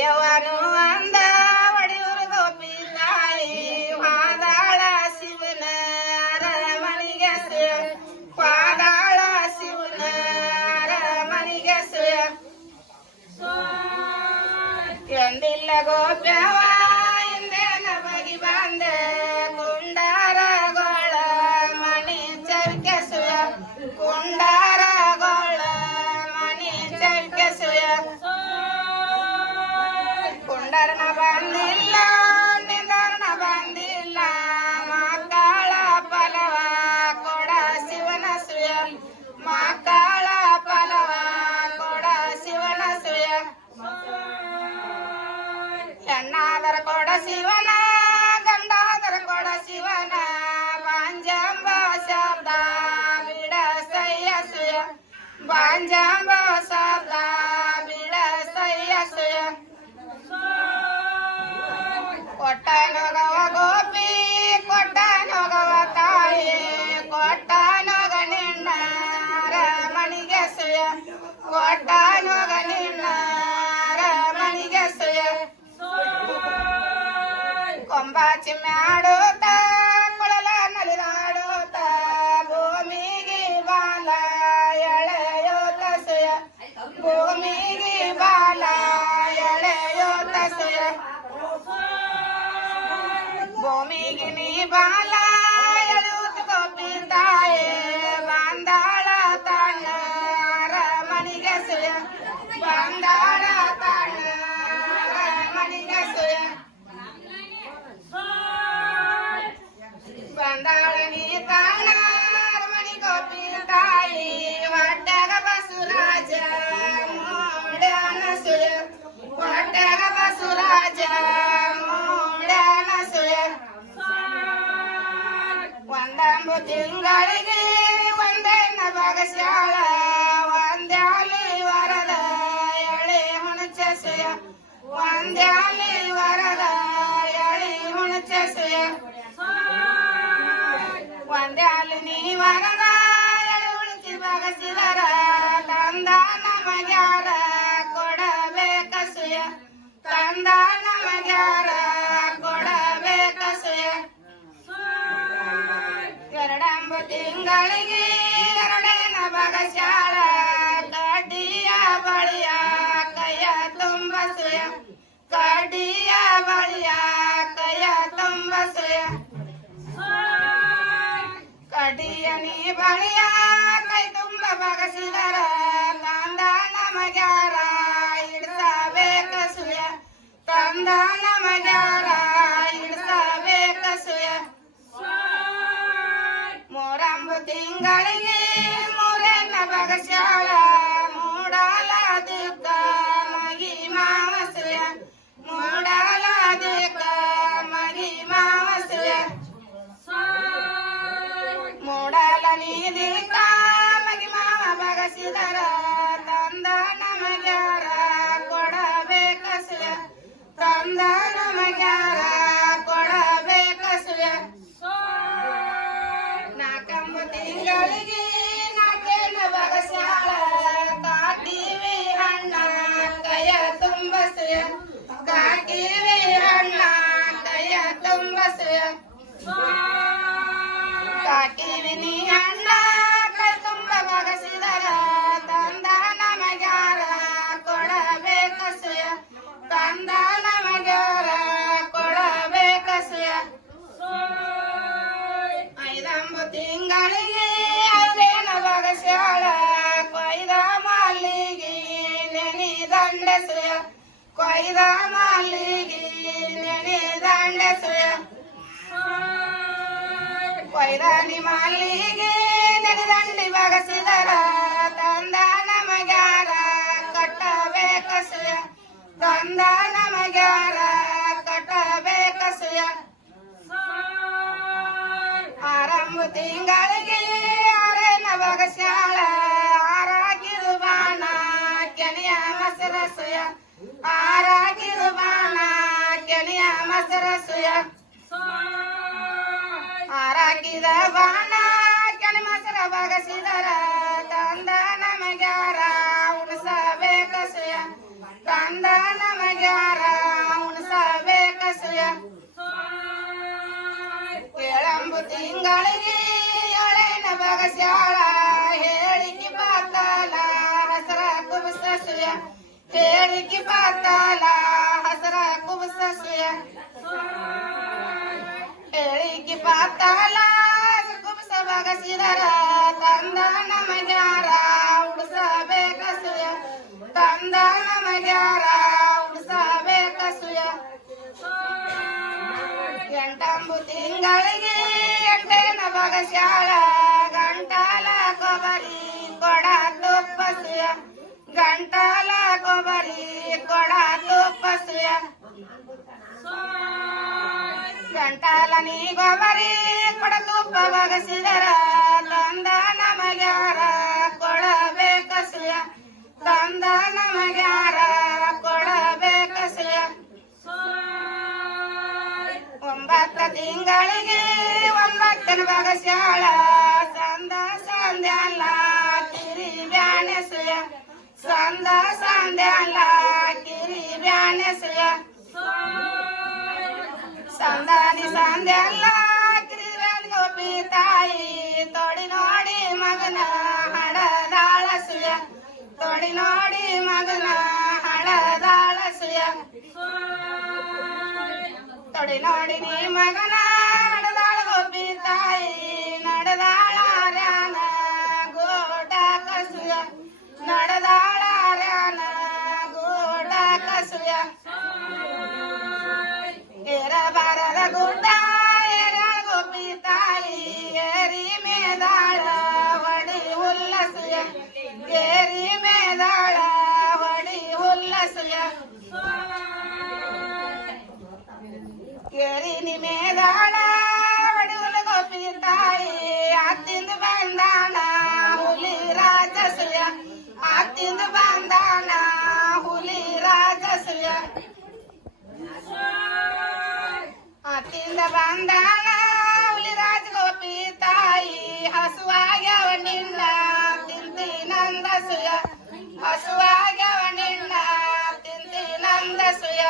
ಒಡೆಯವನು ಅಂದ ಒಡೆಯೂರು ಗೋಪಿ ತಾಯಿ ಪಾದಾಳ ಶಿವನ ಅರಮನೆಗೆ ಪಾದಾಳ ಶಿವನ ಅರಮನೆಗೆ ಎಂದಿಲ್ಲ ಗೋಪ್ಯವ ಹಿಂದೇನ ಬಗಿ ಬಂದೆ ಕುಂಡಾರಗೋಳ ಮಣಿ ಚೌಕೆ ಕುಂಡಾರಗೋಳ ಮಣಿ ಚೌಕೆ ಕುಂಡರನ ಬಂದಿಲ್ಲ ನಿಂದರನ ಬಂದಿಲ್ಲ ಮಕ್ಕಳ ಫಲವ ಕೊಡ ಶಿವನ ಮಕ್ಕಳ ಫಲವ ಕೊಡ ಶಿವನ ಹೆಣ್ಣಾದರ ಕೊಡ ಶಿವನ ಗಂಡಾದರ ಕೊಡ ಶಿವನ ಬಾಂಜಂಬ ಶಬ್ದ ಬಿಡ ಸಯ್ಯ ಬಾಂಜಂಬ ಶಬ್ದ ಬಿಡ ಸಯ್ಯ ಕೊಟ್ಟ ನೊಗವ ಗೋಪಿ ಕೊಟ್ಟ ನೊಗವ ತಾಯಿ ಕೊಟ್ಟ ನೊಗ ನಿನ್ನ ಅರಮನೆಗೆ ಕೊಟ್ಟ ನೊಗ ನಿನ್ನ ಅರಮನೆಗೆ ಕೊಂಬಾಚಿ ಮ್ಯಾಡೋತ ಕೊಳಲ ನಲಿದಾಡೋತ ಭೂಮಿಗೆ ಬಾಲ ಎಳೆಯೋತ ಭೂಮಿಗೆ ಬಾಲ ಎಳೆಯೋತ ಭೂಮಿಗೆ ನೀ ಬಾಲ ಎಳೆಯೋತ ಗೋಪಿ ತಾಯಿ ಬಾಂದಾಳ ತಾಣ ಅರಮನೆಗೆ ಬಾಂದಾಳ ತಾಣ ಅರಮನೆಗೆ ಬಂದಾಳ ನೀ ತಾಣ ಅರಮನೆ ಗೋಪಿ ತಾಯಿ ಒಡ್ಡಗ ಬಸುರಾಜ ಮೂಡನ ಒಡ್ಡಗ ಬಸುರಾಜ ಮೂಡನ ಒಂದಂಬು ತಿಂಗಳಿಗೆ ಒಂದನ್ನ ಬಗಸ್ಯಾಳ ಒಂದ್ಯಾಲಿ ವರದ ಎಳೆ ಹುಣಚೆ ಒಂದ್ಯಾಲಿ ವರದ ಎಳೆ ಹುಣಚೆ ಒಂದ್ಯಾಲಿ ನೀ ವರದ ಎಳೆ ಹುಣಚಿ ಬಗಸಿದರ ತಂದ ನಮಗ್ಯಾರ ಕೊಡಬೇಕ ತಂದ ನಮಗ್ಯಾರ ಕೊಡಬೇಕ ಎರಡಂಬ ತಿಂಗಳಿಗೆ ಎರಡೇನ ಬಗಸ್ಯಾಳ ಕಡ್ಡಿಯ ಬಳಿಯ ಕೈಯ ತುಂಬ ಕಡ್ಡಿಯ ಬಳಿಯ ಕೈಯ ತುಂಬ ಕಡ್ಡಿಯ ನೀ ಬಳಿಯ ಕೈ ತುಂಬ ಬಗಸಿದರ ತಂದ ನಮಗ್ಯಾರ ಇಡ್ಸಬೇಕ ತಂದ ನಮಗ್ಯಾರ ಇಡ್ಸಬೇಕ ಮೂರಂಬು ತಿಂಗಳಿಗೆ ಮೂರನ್ನ ಬಗಸ್ಯಾಳ ಮೂಡಲ ದಿಕ್ಕ ಮಗಿ ಮಾವಸಯ ಮೂಡಲ ದಿಕ್ಕ ಮಗಿ ಮಾವಸಯ ಮೂಡಲ ನೀ ದಿಕ್ಕ ಮಗಿ ಮಾವ ಬಗಸಿದರ ತಂದ ನಮಗ್ಯಾರ ಕೊಡಬೇಕ ತಂದ ನಮಗ್ಯಾರ ಕೊಡಬೇಕ ನಾಕಂಬು ತಿಂಗಳಿಗೆ ನಾಕೇನ ಬಗಸ್ಯಾಳ ಕಾಕಿವಿ ಹಣ್ಣ ಕೈಯ ತುಂಬ ಕಾಕಿವಿ ಹಣ್ಣ ಕೈಯ ತುಂಬ ಕಾಕಿವಿ ನೀ ಹಣ್ಣ ಕೈ ತುಂಬ ಬಗಸಿದರ ತಂದ ನಮಗ್ಯಾರ ಕೊಡಬೇಕ ತಂದ ನಮಗ್ಯಾರ ಕೊಡಬೇಕ ಐದಂಬು ತಿಂಗಳಿಗೆ ಐದೇನ ಬಗಸ್ಯಾಳ ಕೊಯ್ದ ಮಲ್ಲಿಗೆ ನೆನೆ ದಂಡ ಕೊಯ್ದ ಮಲ್ಲಿಗೆ ನೆನೆ ದಂಡ ಕೊಯ್ದ ನಿ ಮಲ್ಲಿಗೆ ನೆನೆ ದಂಡಿ ಬಗಸಿದರ ತಂದ ನಮಗ್ಯಾರ ಕಟ್ಟಬೇಕ ತಂದ ನಮಗ್ಯಾರ ಕಟ್ಟಬೇಕ ಆರಂಭ ತಿಂಗಳಿಗೆ ಆರೇನ ಬಗಸ್ಯಾಳ ಆರಾಗಿರು ಬಾಣ ಕೆನೆಯ ಮಸರ ಆರಾಗಿರು ಬಾಣ ಕೆನೆಯ ಮಸರ ಆರಾಗಿದ ಬಾಣ ಕೆನೆ ಮಸರ ಬಗಸಿದರ ತಂದ ನಮಗ್ಯಾರ ಉಣಸಬೇಕ ತಂದ ನಮಗ್ಯಾರ ನಮಗ್ಯಾರ ಉಣಸಬೇಕಸುಯ ಏಳಂಬು ತಿಂಗಳಿಗೆ ಏಳೇನ ಬಗಸ್ಯಾಳ ಹೇಳಿಕೆ ಪಾತಾಲ ಹಸರ ಕುಬಸಸುಯ ಹೇಳಿಕೆ ಪಾತಾಲ ಹಸರ ಕುಬಸಸುಯ ಹೇಳಿಕೆ ಪಾತಾಲ ಕುಬಸ ಬಗಸಿದರ ತಂದ ನಮಗ್ಯಾರ ಉಡ್ಸಬೇಕಸುಯ ತಂದ ನಮಗ್ಯಾರ ಉಡ್ಸಬೇಕಸುಯ ಎಂಟಂಬು ತಿಂಗಳಿಗೆ ಎಂಟೇನ ಬಗಸ್ಯಾಳ ಗಂಟಾಲ ಕೊಬರಿ ಕೊಡ ತುಪ್ಪಸುಯ ಗಂಟಾಲ ಕೊಬರಿ ಕೊಡ ತುಪ್ಪಸುಯ ಗಂಟಾಲ ನೀ ಗೊಬರಿ ಕೊಡ ತುಪ್ಪ ಬಗಸಿದರ ತಂದ ನಮಗ್ಯಾರ ಕೊಡಬೇಕಸುಯ ತಂದ ನಮಗ್ಯಾರ ಕೊಡಬೇಕಸುಯ 9 ತಿಂಗಳಿಗೆ 9ನ ಬಗಸ್ಯಾಳ ಸಂದ ಸಂದ್ಯಾಲ ಕಿರಿ ಬ್ಯಾಣೆಸುಯ ಸಂದ ಸಂದ್ಯಾಲ ಕಿರಿ ಬ್ಯಾಣೆಸುಯ ಸಂದಾನಿ ಸಂದ್ಯಾಲ ಕಿರಿ ಬ್ಯಾಣ ಗೋಪಿ ತಾಯಿ ತೊಡಿ ನೋಡಿ ಮಗನ ಹಡದಾಳಸುಯ ತೊಡಿ ನೋಡಿ ಮಗನ ಹಡದಾಳಸುಯ ತೊಡಿ ನೋಡಿ ನೀ ಮಗನ ನಡೆದಾಳ ಗೋಪಿ ತಾಯಿ ನಡೆದಾಳ ಗೋಟ ಕಸುಯ ನಡೆದಾಳ ಗೋಟ ಕಸುಯ ಏರಬಾರದ ಗುಡ್ಡ ಏರಾಳ ಗೋಪಿ ತಾಯಿ ಏರಿ ಮೇದಾಳ ಹೊಡಿ ಹುಲ್ಲಸುಯ ಏರಿ ಮೇದಾಳ ಹೊಡಿ ಹುಲ್ಲಸುಯ ಏರಿನಿ ಮೇದಾಳ ಹೊಡಿ ಹುಲ್ಲ ಗೋಪಿ ತಾಯಿ ಆತ್ತಿಂದ ಬಂದಾನ ಹುಲಿ ರಾಜಸುಯ ಆತ್ತಿಂದ ಬಂದಾನ ಹುಲಿ ರಾಜಸುಯ ಆತ್ತಿಂದ ಬಂದಾನ ಹುಲಿ ರಾಜ ಗೋಪಿ ತಾಯಿ ಹಸುವಾಗ್ಯವ ನಿನ್ನ ತಿಂತಿನಂದಸುಯ ಹಸುವಾಗ್ಯವ ನಿನ್ನ ತಿಂತಿನಂದಸುಯ